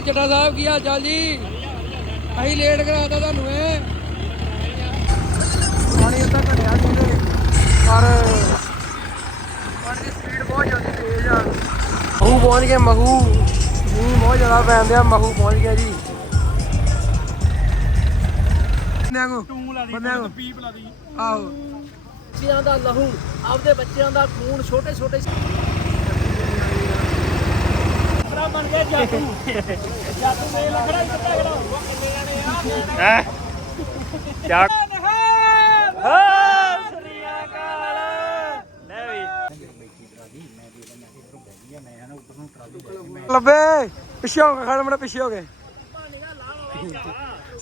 ਹਾਂਜੀ ਚੱਡਾ ਸਾਹਿਬ ਕੀ ਹਾਲ ਚਾਲ ਜੀ? ਅਸੀਂ ਲੇਟ ਕਰਾਤਾ ਤੁਹਾਨੂੰ ਇਹ। ਪਾਣੀ ਉੱਤਾ ਘਟਿਆ ਕਹਿੰਦੇ ਪਰ ਪਾਣੀ ਦੀ ਸਪੀਡ ਬਹੁਤ ਜ਼ਿਆਦਾ ਤੇਜ਼ ਆ। ਮਹੂ ਪਹੁੰਚ ਗਏ ਮਹੂ ਮੀਂਹ ਬਹੁਤ ਜ਼ਿਆਦਾ ਪੈਂਦੇ ਆ ਮਹੂ ਪਹੁੰਚ ਗਿਆ ਜੀ। ਬੰਦਿਆਂ ਕੋ ਬੰਦਿਆਂ ਕੋ ਪੀਪ ਲਾ ਦੀ। ਆਹੋ। ਬੱਚਿਆਂ ਦਾ ਲਹੂ ਆਪਦੇ ਬੱਚਿਆਂ ਦਾ ਖੂਨ ਛੋਟੇ ਛੋਟੇ ਹੈ। ਕਿਆ? ਲੱਭੇ? ਪਿੱਛੇ ਹੋ ਕੇ ਖੜ ਮੜਾ ਪਿੱਛੇ ਹੋ ਗਏ।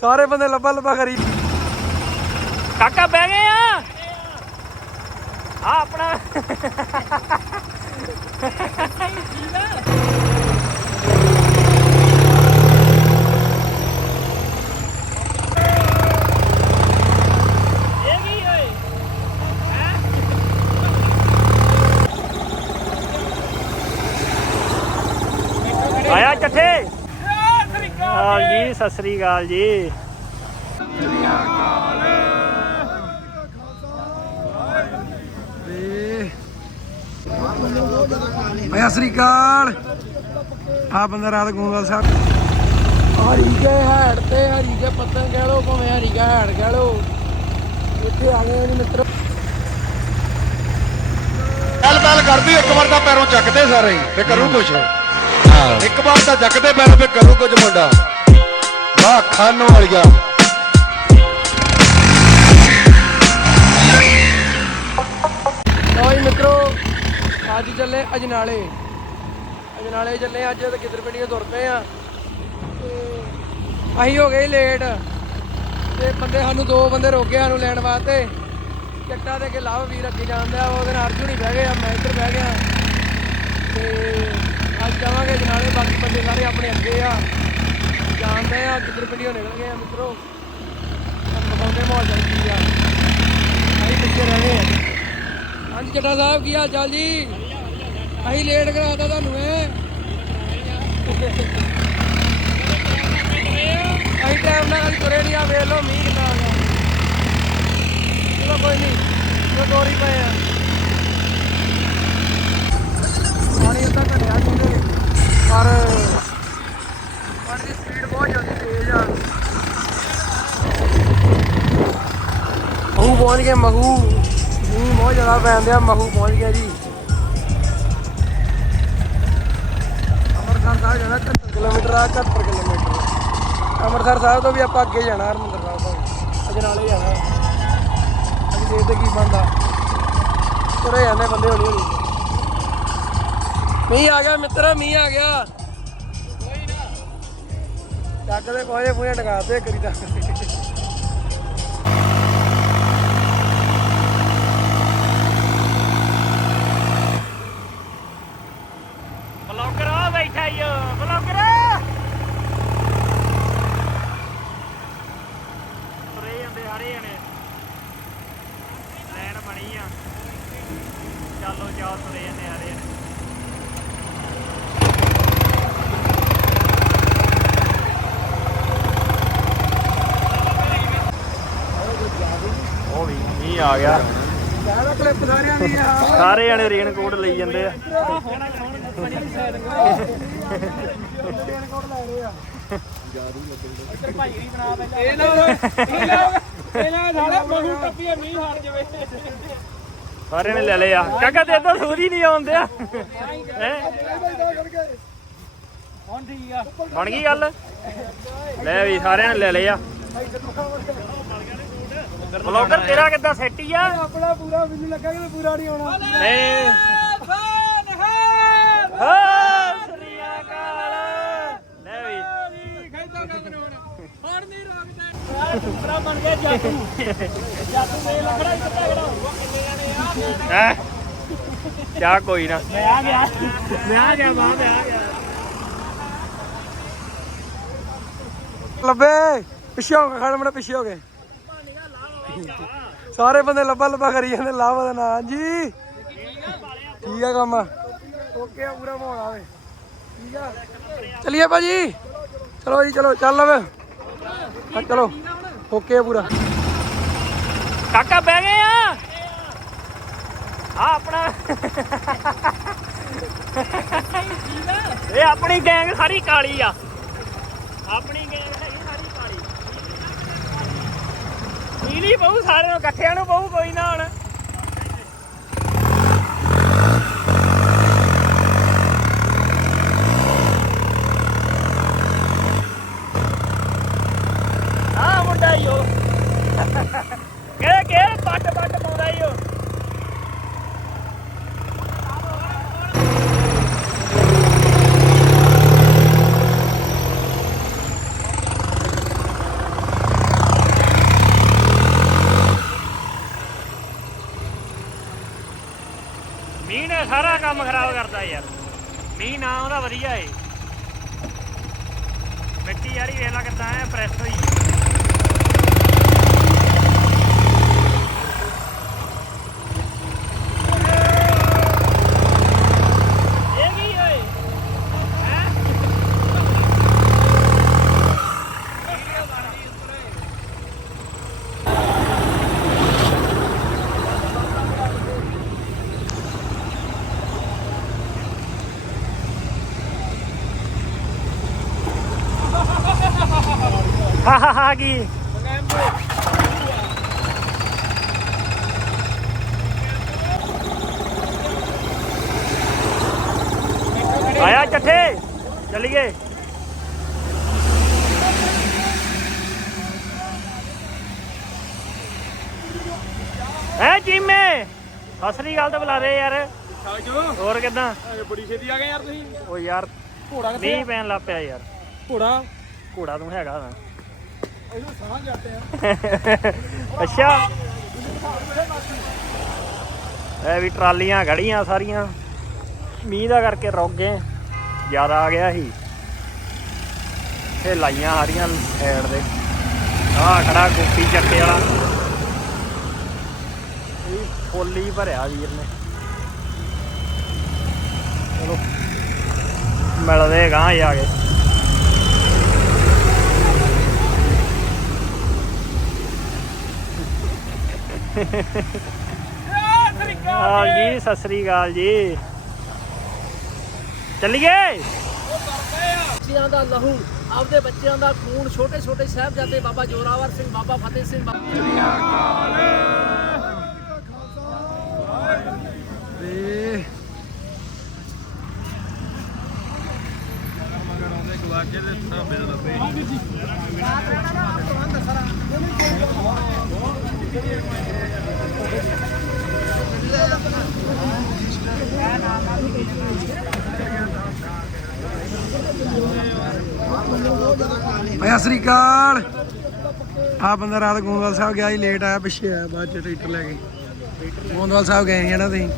ਸਾਰੇ ਬੰਦੇ ਲੱਭਾ ਲੱਭਾ ਕਰੀ। ਕਾਕਾ ਬਹਿ ਗਏ ਆ। ਆ ਆਪਣਾ ਇਹ ਕੀ ਓਏ ਆਇਆ ਚੱਠੇ ਹਾਲ ਜੀ ਸਤਿ ਸ੍ਰੀ ਅਕਾਲ ਜੀ। ਭਈਆ ਸ੍ਰੀ ਅਕਾਲ। ਆ ਬੰਦਾ ਰਾਤ ਗੋਂਗਲ ਸਾਹਿਬ। ਹਰੀ ਕੇ ਹੈੜ ਤੇ ਹਰੀ ਕੇ ਪੱਤਨ ਕਹਿ ਲੋ ਭਾਵੇਂ ਹਰੀ ਕੇ ਹੈੜ ਕਹਿ ਲੋ ਇੱਥੇ ਆ ਗਏ ਨੇ ਮਿੱਤਰ। ਗੱਲ ਗੱਲ ਕਰਦੀ ਇੱਕ ਵਾਰ ਤਾਂ ਪੈਰੋਂ ਚੱਕਦੇ ਸਾਰੇ। ਤੇ ਕਰੂ ਕੁਛ? ਇੱਕ ਵਾਰ ਤਾਂ ਚੱਕਦੇ ਪੈਰ ਫੇ ਕਰੂ ਕੁਝ ਮੁੰਡਾ? ਵਾਹ ਖਾਨੋ ਵਾਲੀਆ ਲਓ ਜੀ ਮਿੱਤਰੋ, ਅੱਜ ਚੱਲੇ ਅਜਨਾਲੇ। ਅਜਨਾਲੇ ਚੱਲੇ ਅੱਜ ਤੇ ਕਿਦਰ ਪਿੰਡੀਆਂ ਤੁਰ ਪਏ ਆ। ਤੇ ਅਸੀਂ ਹੋ ਗਏ ਲੇਟ ਤੇ ਬੰਦੇ ਸਾਨੂੰ ਦੋ ਬੰਦੇ ਰੋਕੇ ਸਾਨੂੰ ਲੈਣ ਵਾਸਤੇ। ਚੱਟਾ ਦੇ ਕੇ ਲਾਭ ਵੀਰ ਅੱਗੇ ਜਾਂਦਾ ਉਹਦੇ ਨਾਲ ਅਰਜੁਨ ਹੀ ਬਹਿ ਗਏ ਆ ਮੈਂ ਇੱਧਰ ਬਹਿ ਗਿਆ। ਤੇ ਅੱਜ ਜਾਵਾਂਗੇ ਅਜਨਾਲੇ, ਬਾਕੀ ਬੰਦੇ ਸਾਰੇ ਆਪਣੇ ਅੱਗੇ ਆ। ਜਾਣਦੇ ਆ ਕਿਦਰ ਪਿੰਡੀਆਂ ਨਿਕਲ ਗਏ ਆ, ਮਿੱਤਰੋ। ਬਤਾਉਂਦੇ ਮਾਹੌਲ ਜਾਂਦੀ ਆ। ਅਸੀਂ ਪਿੱਛੇ ਰਹਿ ਗਏ ਆ। ਹਾਂਜੀ ਚੱਡਾ ਸਾਹਿਬ, ਕੀ ਹਾਲ ਚਾਲ ਜੀ? ਅਸੀਂ ਲੇਟ ਕਰਾਤਾ ਤੁਹਾਨੂੰ ਇਹ ਅਸੀਂ ਟਾਈਮ ਨਾਲ ਕਦੀ ਨਹੀਂ ਆ, ਵੇਖ ਲਓ, ਮੀਂਹ ਕਿੰਨਾ ਆ ਗਿਆ। ਚਲੋ, ਕੋਈ ਨਹੀਂ ਚਲੋ ਦੋਰੀ ਪਏ ਆ। ਪਾਣੀ ਉੱਤਾ ਘਟਿਆ ਕਹਿੰਦੇ ਪਰ ਪਾਣੀ ਦੀ ਸਪੀਡ ਬਹੁਤ ਜ਼ਿਆਦਾ ਤੇਜ਼ ਆ। ਮਹੂ ਪਹੁੰਚ ਗਏ ਮਹੂ। ਮੀਂਹ ਬਹੁਤ ਜ਼ਿਆਦਾ ਪੈਂਦੇ ਆ ਮਹੂ ਪਹੁੰਚ ਗਿਆ ਜੀ। ਅੰਮ੍ਰਿਤਸਰ ਸਾਹਿਬ ਜਾਣਾ 73 ਕਿਲੋਮੀਟਰ ਆ 71 ਕਿਲੋਮੀਟਰ ਅੰਮ੍ਰਿਤਸਰ ਸਾਹਿਬ ਤੋਂ ਵੀ ਆਪਾਂ ਅੱਗੇ ਜਾਣਾ, ਹਰਮੰਦਰ ਸਾਹਿਬ ਤੋਂ। ਅਜਨਾਲੇ ਜਾਣਾ। ਅਸੀਂ ਦੇਖਦੇ ਕੀ ਬੰਦਾ ਤੁਰੇ ਜਾਂਦੇ ਬੰਦੇ ਹੌਲੀ ਹੌਲੀ ਮੀਂਹ ਆ ਗਿਆ ਮਿੱਤਰ, ਮੀਂਹ ਆ ਗਿਆ। ਚੱਕ ਦੇ ਕੋਹੇ ਪੂਰੇ ਟਕਾਤੇ ਕਰੀ ਤਾਂ ਬਲੌਗਰ ਆ ਬੈਠਾ ਈ ਓ ਬਲੌਗਰ ਤੁਰੇ ਜਾਂਦੇ ਹਰੇ ਜਣੇ ਲੈਣ ਬਣੀ ਆ ਚੱਲੋ ਜਾਓ ਤੁਰੇ ਜਾਂਦੇ ਹਰੇ ਜਣੇ ਉਹ ਆ ਗਿਆ। ਸਾਰੇ ਜਣੇ ਰੇਨਕੋਟ ਲਈ ਜਾਂਦੇ ਆ। ਸਾਰੇ ਨੇ ਲੈ ਲਿਆ ਆ। ਕਾਕਾ ਤੇ ਇਦਾਂ ਸੂਰ ਨਹੀਂ ਆਉਂਦੇ ਆ ਹੈ? ਹੁਣ ਠੀਕ ਆ ਬਣ ਗਈ ਗੱਲ? ਲੈ ਵੀ, ਸਾਰਿਆਂ ਨੇ ਲੈ ਲਿਆ ਬਲੌਗਰ ਤੇਰਾ ਕਿੱਦਾਂ ਸੈੱਟ ਹੀ ਆ? ਆਪਣਾ ਪੂਰਾ ਮੈਨੂੰ ਲੱਗਾ ਕਿ ਪੂਰਾ ਨਹੀਂ ਆਉਣਾ ਨਹੀਂ ਹਾਂ ਸ੍ਰੀ ਅਕਾਲ ਲੈ। ਵੀ ਖੈਦਾ ਕੰਮ ਨੂੰ ਹੁਣ ਨਹੀਂ ਰੋਕਦੇ ਬੜਾ ਬਣ ਗਿਆ ਜਾਦੂ ਜਾਦੂ ਮੇ ਲੱਗੜਾ ਕਿੱਥੇ ਗੜਾ ਹੈ? ਚਾ ਕੋਈ ਨਾ। ਮੈਂ ਆ ਗਿਆ ਮੈਂ ਆ ਗਿਆ ਬਾਹਰ ਆ ਗਿਆ ਲੱਭੇ ਪਿੱਛੇ ਹੋ ਕੇ ਖੜ ਮੜਾ ਪਿੱਛੇ ਹੋ ਗਏ। ਸਾਰੇ ਬੰਦੇ ਲੱਭਾ ਲੱਭਾ ਕਰੀ ਜਾਂਦੇ ਲਾਭ ਦਾ ਨਾਂ। ਜੀ ਠੀਕ ਆ ਕੰਮ। ਓਕੇ ਆ, ਪੂਰਾ ਮਾਹੌਲ ਆਵੇ ਠੀਕ ਆ। ਚਲਿਏ ਭਾਜੀ। ਚਲੋ ਜੀ, ਚਲੋ, ਚੱਲ ਲਵੇ ਹਾਂ, ਚਲੋ। ਓਕੇ ਆ, ਪੂਰਾ। ਕਾਕਾ, ਬਹਿ ਗਏ ਆ। ਆ ਆਪਣਾ। ਇਹ ਆਪਣੀ ਗੈਂਗ ਸਾਰੀ ਕਾਲੀ ਆ। ਆਪਣੀ ਗੈਂਗ ਹੈਗੀ ਸਾਰੀ ਕਾਲੀ ਨੀਲੀ ਬਹੁ ਸਾਰਿਆਂ ਨੂੰ ਇਕੱਠਿਆਂ ਨੂੰ ਬਹੁ ਕੋਈ ਨਾ ਹੁਣ ਆ ਮੁੰਡਾ ਈ ਉਹ ਕਿਹੜੇ ਕਿਹੜੇ ਪੱਟ ਪੱਟ ਪਾਉਂਦਾ ਈ ਉਹ ਮੀਂਹ ਨੇ ਸਾਰਾ ਕੰਮ ਖਰਾਬ ਕਰਦਾ ਯਾਰ। ਮੀਂਹ ਨਾ ਉਹਦਾ ਵਧੀਆ ਏ। ਮਿੱਟੀ ਯਾਰੀ ਵੇਖ ਲਾ ਕਿੱਦਾਂ ਐ ਪ੍ਰੈਸ ਹੋਈ ਇਹ ਕੀ ਓਏ ਹੈ ਹਾ ਹਾ ਹਾ ਕੀ ਆਇਆ ਚੱਠੇ ਚਲੀਏ ਐ ਜੀਮੇ ਅਸਲੀ ਗੱਲ ਤਾਂ ਬੁਲਾ ਦੇ ਯਾਰ ਹੋਰ ਕਿਦਾਂ ਬੜੀ ਛੇਤੀ ਆ ਗਏ ਯਾਰ ਤੁਸੀਂ ਉਹ ਯਾਰ ਘੋੜਾ ਮੀਂਹ ਪੈਣ ਲੱਗ ਪਿਆ ਯਾਰ ਘੋੜਾ ਘੋੜਾ ਤੂੰ ਹੈਗਾ ਨਾ ਇਹਨੂੰ ਸਾਹ ਜਾਂਦੇ ਆ। ਅੱਛਾ। ਇਹ ਵੀ ਟਰਾਲੀਆਂ ਖੜੀਆਂ ਸਾਰੀਆਂ। ਮੀਂਹ ਦਾ ਕਰਕੇ ਰੁਕ ਗਏ। ਜ਼ਿਆਦਾ ਆ ਗਿਆ ਸੀ। ਇਹ ਲਾਈਆਂ ਸਾਰੀਆਂ ਸਾਈਡ ਦੇ ਆਹ ਖੜਾ ਗੋਪੀ ਚੱਕੇ ਵਾਲਾ। ਇਹ ਫੁੱਲੀ ਭਰਿਆ ਵੀਰ ਨੇ। ਚਲੋ। ਮਿਲਦੇ ਗਾਂ ਆ ਗਏ ਹਾਲ ਜੀ ਸਤਿ ਸ੍ਰੀ ਅਕਾਲ ਜੀ। ਚੱਲੀਏ? ਬੱਚਿਆਂ ਦਾ ਲਹੂ ਆਪਦੇ ਬੱਚਿਆਂ ਦਾ ਖੂਨ ਛੋਟੇ ਛੋਟੇ ਸਾਹਿਬਜ਼ਾਦੇ ਬਾਬਾ ਜੋਰਾਵਰ ਸਿੰਘ ਬਾਬਾ ਫਤਿਹ ਸਿੰਘ ਬਾਬਾ ਤੇ ਭਾਈ, ਸਤਿ ਸ੍ਰੀ ਅਕਾਲ। ਆ ਬੰਦਾ ਰਾਤ ਗੋਂਦਵਾਲ ਸਾਹਿਬ ਗਿਆ ਸੀ ਲੇਟ ਆਇਆ, ਪਿੱਛੇ ਆਇਆ, ਬਾਅਦ ਚ ਟਰੈਕਟਰ ਲੈ ਕੇ। ਗੋਂਦਵਾਲ ਸਾਹਿਬ ਗਏ ਸੀ ਨਾ ਤੁਸੀਂ?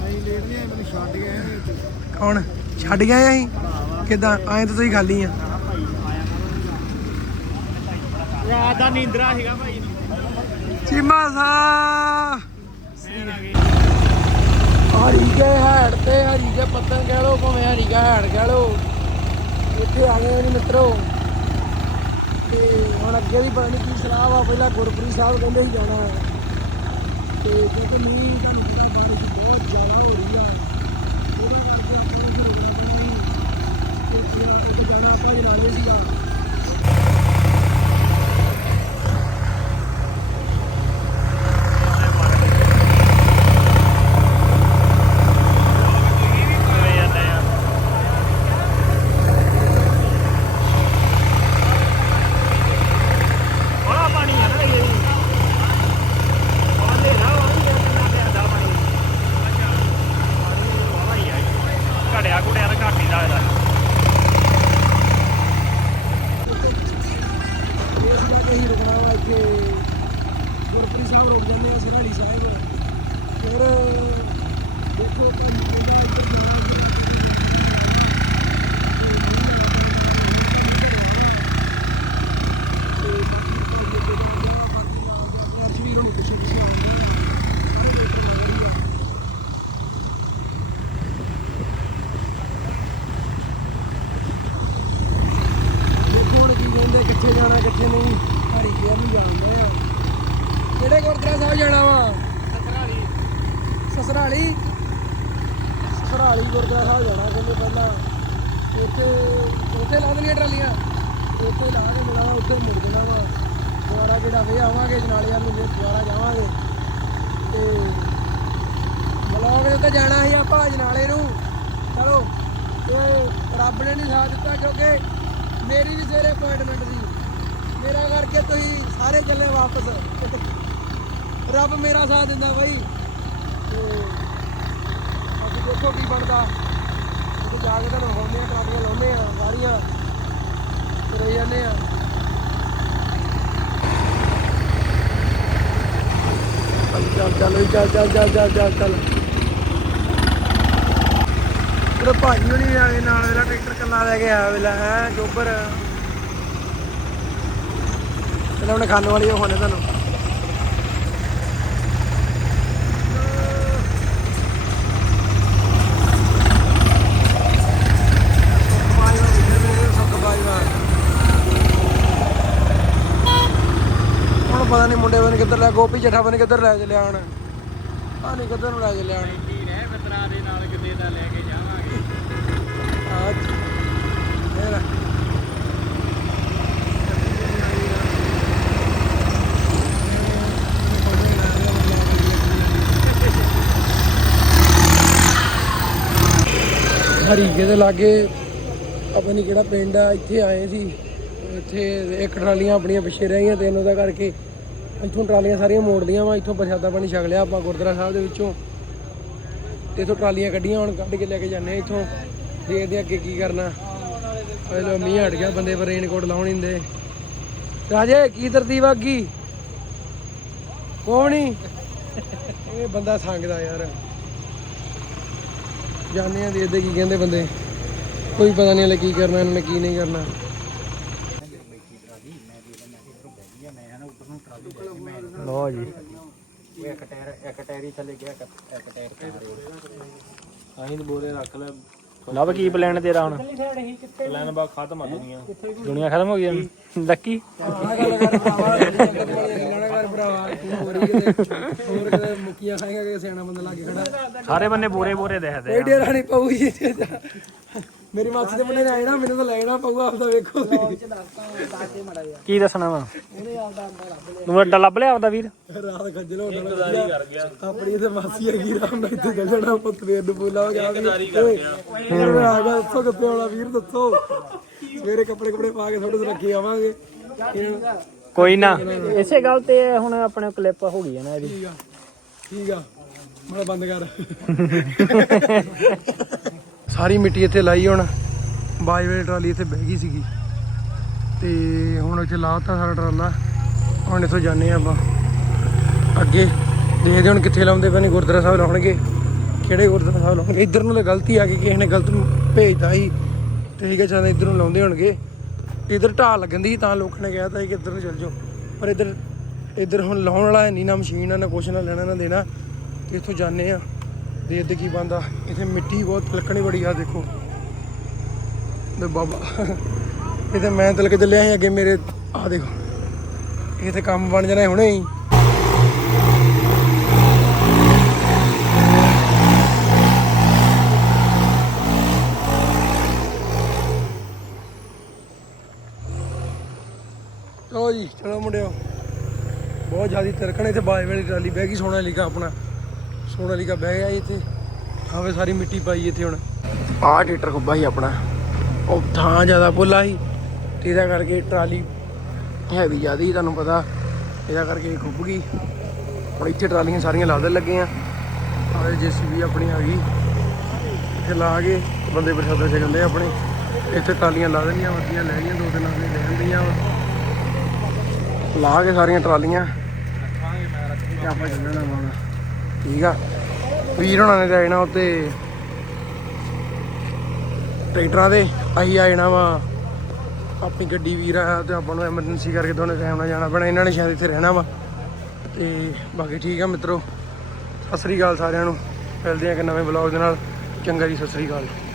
ਕੌਣ? ਛੱਡ ਗਏ ਅਸੀਂ? ਕਿਦਾਂ? ਆਏ ਤਾਂ ਤੁਸੀਂ ਖਾਲੀ ਆ। ਰਾਤ ਦਾ ਨੀਂਦਰਾ ਸੀਗਾ ਭਾਈ। ਚੀਮਾ ਸਾ ਹਰੀ ਹੈੜ ਤੇ ਹਰੀ ਪੱਤਨ ਕਹਿ ਲੋ ਭਾਵੇਂ ਹਰੀ ਹੈੜ ਕਹਿ ਲੋ ਇੱਥੇ ਆ ਗਏ ਨੇ ਮਿੱਤਰੋ। ਤੇ ਹੁਣ ਅੱਗੇ ਦੀ ਪਤਾ ਨਹੀਂ ਕੀ ਸਲਾਹ ਆ ਪਹਿਲਾਂ ਗੁਰਪ੍ਰੀਤ ਸਾਹਿਬ ਕਹਿੰਦੇ ਸੀ ਜਾਣਾ। ਤੇ ਕਿਉਂਕਿ ਮੀਂਹ ਤੁਹਾਨੂੰ ਪਤਾ ਬਾਰਿਸ਼ ਬਹੁਤ ਜ਼ਿਆਦਾ ਹੋ ਰਹੀ ਆ। ਉਹਦਾ ਕਰਕੇ ਆਪਾਂ ਨੂੰ ਰੁਕਣਾ ਤੇ ਇੱਕ ਜਾਣਾ ਆਪਾਂ ਜਨਾਲੇ ਸੀਗਾ ਤੁਰੇ ਜਾਂਦੇ ਆ ਬੜਾ ਪਾਣੀ ਆ ਨਾ ਇਹ ਪਾਣੀ ਨਾ ਵਾਲੀ ਜਾਂ ਕਿੰਨਾ ਪਿਆਦਾ ਪਾਣੀ ਅੱਛਾ ਪਾਣੀ ਵਾਲਾ ਹੀ ਆ ਘੜਿਆ ਘੁੜਿਆ ਤਾਂ ਘੱਟ ਹੀ ਲੱਗਦਾ ਕਿੱਥੇ ਜਾਣਾ ਕਿੱਥੇ ਨਹੀਂ ਹਰੀ ਕੇ ਨੂੰ ਜਾਣਦੇ ਆ ਕਿਹੜੇ ਗੁਰਦੁਆਰਾ ਸਾਹਿਬ ਜਾਣਾ ਵਾ ਸਸਰਾਲੀ ਸਸਰਾਲੀ ਗੁਰਦੁਆਰਾ ਸਾਹਿਬ ਜਾਣਾ ਕਹਿੰਦੇ ਪਹਿਲਾਂ ਉੱਥੇ ਉੱਥੇ ਲਾ ਦੇਣੀਆਂ ਟਰਾਲੀਆਂ ਉੱਥੇ ਕੇ ਮਿਲਾਂਗਾ ਉੱਥੇ ਮੁੜ ਜਾਣਾ ਵਾ ਦੁਬਾਰਾ ਕਿਹੜਾ ਫੇ ਆਵਾਂਗੇ ਜਨਾਲੇ ਨੂੰ ਫਿਰ ਦੁਬਾਰਾ ਜਾਵਾਂਗੇ ਤੇ ਬਲੌਗ ਦੇ ਉੱਤੇ ਜਾਣਾ ਸੀ ਆਪਾਂ ਜਨਾਲੇ ਨੂੰ। ਚਲੋ, ਤੇ ਰੱਬ ਨੇ ਨਹੀਂ ਸਾਥ ਦਿੱਤਾ ਕਿਉਂਕਿ ਮੇਰੀ ਵੀ ਸਵੇਰੇ ਅਪਾਇੰਟਮੈਂਟ ਸੀ ਮੇਰਾ ਕਰਕੇ ਤੁਸੀਂ ਸਾਰੇ ਚੱਲੇ ਵਾਪਸ ਰੱਬ ਮੇਰਾ ਸਾਥ ਦਿੰਦਾ ਬਾਈ ਤੇ ਅਸੀਂ ਦੇਖੋ ਕੀ ਬਣਦਾ ਤੇ ਜਾ ਕੇ ਤੁਹਾਨੂੰ ਹੋਣੇ ਆ। ਟਰਾਲੀਆਂ ਲਾਉਨੇ ਆ ਸਾਰੀਆਂ ਜਾਂਦੇ ਆ। ਚੱਲ ਚੱਲ ਚੱਲ ਚੱਲ ਚੱਲ ਚੱਲ ਚੱਲ ਚੱਲ ਉਹ ਭਾਜੀ ਹੁਣੀ ਆਏ ਨਾਲ ਇਹਦਾ ਟਰੈਕਟਰ ਕੱਲਾ ਲੈ ਕੇ ਆਇਆ ਵੇਲਾ ਹੈ ਜੋਬਰ। ਪਹਿਲਾਂ ਉਹਨੇ ਖਾਣ ਵਾਲੀ ਹੋਣੇ ਤੁਹਾਨੂੰ ਹੁਣ ਪਤਾ ਨਹੀਂ ਮੁੰਡੇ ਬਨ ਕਿੱਧਰ ਲੈ ਗੋਪੀ ਜੱਠਾ ਬਨ ਕਿੱਧਰ ਲੈ ਚੱਲਿਆ ਹੁਣ। ਆ ਨਹੀਂ ਕਿੱਧਰ ਨੂੰ ਲੈ ਚੱਲਿਆ ਹੁਣ। ਰਹਿ ਮਿੱਤਰਾਂ ਦੇ ਨਾਲ ਕਿਤੇ ਦਾ ਲੈ ਕੇ ਜਾਵਾਂਗੇ। ਅੱਜ ਫੇਰ। ਹਰੀਕੇ ਦੇ ਲਾਗੇ ਆਪਾਂ ਨਹੀਂ ਕਿਹੜਾ ਪਿੰਡ ਆ ਇੱਥੇ ਆਏ ਸੀ। ਇੱਥੇ ਇੱਕ ਟਰਾਲੀਆਂ ਆਪਣੀਆਂ ਪਿੱਛੇ ਰਹਿ ਗਈਆਂ ਤਿੰਨ ਉਹਦਾ ਕਰਕੇ। ਇੱਥੋਂ ਟਰਾਲੀਆਂ ਸਾਰੀਆਂ ਮੋੜਦੀਆਂ ਵਾ, ਇੱਥੋਂ ਪ੍ਰਸ਼ਾਦਾ ਪਾਣੀ ਛਕ ਲਿਆ ਆਪਾਂ ਗੁਰਦੁਆਰਾ ਸਾਹਿਬ ਦੇ ਵਿੱਚੋਂ। ਤੇ ਇੱਥੋਂ ਟਰਾਲੀਆਂ ਕੱਢੀਆਂ, ਹੁਣ ਕੱਢ ਕੇ ਲੈ ਕੇ ਜਾਂਦੇ ਆ ਇੱਥੋਂ। ਦੇਖਦੇ ਆ ਅੱਗੇ ਕੀ ਕਰਨਾ। ਓਏ ਲੋ ਮੀਂਹ ਹਟ ਗਿਆ, ਬੰਦੇ ਪਰ ਰੇਨਕੋਟ ਲਾਉਣ ਹੀ ਹੁੰਦੇ ਰਾਜੇ, ਕੀ ਤਰਤੀਬ ਆ ਅੱਗੀ? ਕੋਣੀ ਇਹ ਬੰਦਾ ਸੰਗਦਾ ਯਾਰ। ਜਾਣੇ ਆ ਦੇਖਦੇ ਕੀ ਕਹਿੰਦੇ ਬੰਦੇ। ਕੋਈ ਪਤਾ ਨਹੀਂ ਹਲੇ ਕੀ ਕਰਨਾ, ਇਹਨਾਂ ਨੇ ਕੀ ਨਹੀਂ ਕਰਨਾ। ਲੋ ਜੀ। ਇੱਕ ਟਾਇਰ ਇੱਕ ਟਾਇਰ ਹੀ ਥੱਲੇ ਗਿਆ ਇੱਕ ਇੱਕ ਟਾਇਰ ਅਸੀਂ ਤੇ ਬੋਰੇ ਰੱਖ ਲੈ। ਲਵ ਕੀ ਪਲਾਨ ਤੇਰਾ ਹੁਣ। ਪਲਾਨ ਬਾ ਖਤਮ ਆ ਦੁਨੀਆ। ਦੁਨੀਆ ਖਤਮ ਹੋ ਗਈ ਹੁਣ? ਲੱਕੀ? ਆਹ ਗੱਲ ਕਰ ਭਰਾਵਾ। ਗੱਲਾਂ ਨਾ ਕਰ ਭਰਾਵਾ। ਤੂੰ ਹੋ ਰਹੀ ਕਿਤੇ ਹੋਰ ਕਿਤੇ ਮੁੱਕੀਆਂ ਖਾਏਗਾ ਕਿ ਸਿਆਣਾ ਬੰਦਾ ਲਾਗੇ ਖੜਾ। ਸਾਰੇ ਬੰਨੇ ਬੋਰੇ ਬੋਰੇ ਦੇਖਦੇ ਕੋਈ ਡੇਰਾ ਨਹੀਂ ਪਊਗੀ। ਮੇਰੀ ਮਾਸੀ ਦੇ ਮੁੰਡੇ ਨੇ ਆਣਾ ਮੈਨੂੰ ਤਾਂ ਲੈਣਾ ਪਊਗਾ ਆਪਦਾ ਵੇਖੋ ਕੀ ਦੱਸਣਾ ਵਾ? ਤੂੰ ਅੱਡਾ ਲੱਭ ਲਿਆ ਆਪਦਾ ਵੀਰ? ਰਾਤ ਖੱਜਲ ਹੋਣ ਵਾਲਾ ਕਰ ਗਿਆ ਆਪਣੀ ਤੇ ਮਾਸੀ ਹੈਗੀ ਰਾਮ ਨਾਲ ਇੱਥੇ ਚੱਲ ਜਾਣਾ ਪੁੱਤ ਵੀਰ ਨੂੰ ਬੋਲਾ ਹੋ ਗਿਆ ਹੁਣ ਆ ਗਿਆ ਦੱਸੋ ਕਿੱਥੇ ਆਉਣਾ ਵੀਰ ਦੱਸੋ। ਸਵੇਰੇ ਕੱਪੜੇ ਕੱਪੜੇ ਪਾ ਕੇ ਥੋੜੇ ਜਿਹੇ ਰੱਖੀ ਆਵਾਂਗੇ। ਕੋਈ ਨਾ। ਇਸੇ ਗੱਲ ਤੇ ਹੁਣ ਆਪਣੇ ਕਲਿੱਪ ਹੋ ਗਈ ਹੈ ਨਾ ਇਹਦੀ। ਠੀਕ ਆ। ਠੀਕ ਆ। ਮੈਂ ਬੰਦ ਕਰ। ਸਾਰੀ ਮਿੱਟੀ ਇੱਥੇ ਲਾਈ ਹੁਣ। ਬਾਈ ਵੇਲੇ ਟਰਾਲੀ ਇੱਥੇ ਬਹਿ ਗਈ ਸੀਗੀ। ਤੇ ਹੁਣ ਇੱਥੇ ਲਾਤਾ ਸਾਰਾ ਟਰਾਲਾ। ਹੁਣ ਇੱਥੋਂ ਜਾਂਦੇ ਆ ਆਪਾਂ। ਅੱਗੇ ਦੇਖਦੇ ਹੁਣ ਕਿੱਥੇ ਲਾਉਂਦੇ ਪਏ ਨੇ ਗੁਰਦੁਆਰਾ ਸਾਹਿਬ ਲਾਉਣਗੇ। ਕਿਹੜੇ ਗੁਰਦੁਆਰਾ ਸਾਹਿਬ ਲਾਉਣਗੇ? ਇੱਧਰ ਨੂੰ ਤਾਂ ਗਲਤੀ ਆ ਗਈ, ਕਿਸੇ ਨੇ ਗਲਤ ਭੇਜਦਾ ਸੀ। ਤੇ ਠੀਕ ਹੈ ਚਾਹੇ ਇੱਧਰ ਨੂੰ ਲਾਉਂਦੇ ਹੋਣਗੇ। ਇੱਧਰ ਢਾਲ ਲੱਗਣ ਦੀ ਤਾਂ ਲੋਕਾਂ ਨੇ ਕਹਿਤਾ ਸੀ ਕਿ ਇੱਧਰ ਨੂੰ ਚੱਲ ਜਾਓ। ਪਰ ਇੱਧਰ ਇੱਧਰ ਹੁਣ ਲਾਉਣ ਵਾਲਾ ਹੈ ਨਹੀਂ ਨਾ ਮਸ਼ੀਨ ਆ ਨਾ ਕੁਛ, ਨਾ ਲੈਣਾ, ਨਾ ਦੇਣਾ। ਤੇ ਇੱਥੋਂ ਜਾਂਦੇ ਆ ਦੇਖਦੇ ਕੀ ਬੰਦਾ ਇੱਥੇ ਮਿੱਟੀ ਬਹੁਤ ਲੱਕਣੀ ਬੜੀ ਆ, ਦੇਖੋ। ਤੇ ਬਾਬਾ ਇਹ ਤੇ ਮੈਂ ਤੇ ਲਿਆ ਸੀ ਅੱਗੇ ਮੇਰੇ ਆ ਦੇਖੋ। ਇਹ ਤੇ ਕੰਮ ਬਣ ਜਾਣਾ ਹੁਣੇ ਹੀ। ਚਲੋ ਜੀ, ਚਲੋ ਮੁੰਡਿਓ। ਬਹੁਤ ਜ਼ਿਆਦਾ ਤਿਰਕਣ ਇੱਥੇ ਬਾਜ ਵਾਲੀ ਟਰਾਲੀ, ਬਹਿ ਗਈ ਸੋਨਾ ਲਿਖਾ ਆਪਣਾ। ਸੋਨਾ ਲਿਖਾ ਬਹਿ ਗਿਆ ਜੀ ਇੱਥੇ। ਆਵੇ ਸਾਰੀ ਮਿੱਟੀ ਪਾਈ ਇੱਥੇ ਹੁਣ। ਆਹ ਟਰੈਕਟਰ ਖੁੱਬਾ ਸੀ ਆਪਣਾ। ਉਹ ਥਾਂ ਜ਼ਿਆਦਾ ਪੁੱਲਾ ਸੀ। ਤੇ ਇਹਦਾ ਕਰਕੇ ਟਰਾਲੀ ਹੈਵੀ ਜ਼ਿਆਦਾ ਹੀ ਤੁਹਾਨੂੰ ਪਤਾ। ਇਹਦਾ ਕਰਕੇ ਖੁੱਬ ਗਈ। ਹੁਣ ਇੱਥੇ ਟਰਾਲੀਆਂ ਸਾਰੀਆਂ ਲਾ ਦੇ ਲੱਗੇ ਆ ਆਵੇ ਜੀਸੀਬੀ ਆਪਣੀ ਆ ਗਈ। ਇੱਥੇ ਲਾ ਕੇ ਬੰਦੇ ਪ੍ਰਸ਼ਾਦਾ ਛਕੰਦੇ ਆਪਣੇ। ਇੱਥੇ ਟਰਾਲੀਆਂ ਲਾ ਦੇਣੀਆਂ ਵਧੀਆ ਲੈਣੀਆਂ ਦੋ ਤਿੰਨ ਆਦਮੀ ਲੈ ਜਾਂਦੀਆਂ ਵਾ। ਲਾ ਕੇ ਸਾਰੀਆਂ ਟਰਾਲੀਆਂ। ਆਪਾਂ ਚੱਲਣਾ ਹੁਣ। ਠੀਕ ਆ। ਵੀਰ ਹੋਣਾ ਨੇ ਤਾਂ ਆਣਾ ਉੱਤੇ। ਟਰੈਕਟਰਾਂ ਦੇ ਅਸੀਂ ਆ ਜਾਣਾ ਵਾ। ਆਪਣੀ ਗੱਡੀ ਵੀਰ ਆ ਤੇ ਆਪਾਂ ਨੂੰ ਐਮਰਜੈਂਸੀ ਕਰਕੇ ਦੋਨੇ ਟਾਈਮ ਨਾਲ ਜਾਣਾ ਪੈਣਾ। ਇਹਨਾਂ ਨੇ ਸ਼ਾਇਦ ਇੱਥੇ ਰਹਿਣਾ ਵਾ। ਤੇ ਬਾਕੀ ਠੀਕ ਆ ਮਿੱਤਰੋ। ਸਤਿ ਸ੍ਰੀ ਅਕਾਲ ਸਾਰਿਆਂ ਨੂੰ। ਮਿਲਦੇ ਆ ਇੱਕ ਨਵੇਂ ਵਲੌਗ ਦੇ ਨਾਲ। ਚੰਗਾ ਜੀ, ਸਤਿ ਸ੍ਰੀ ਅਕਾਲ।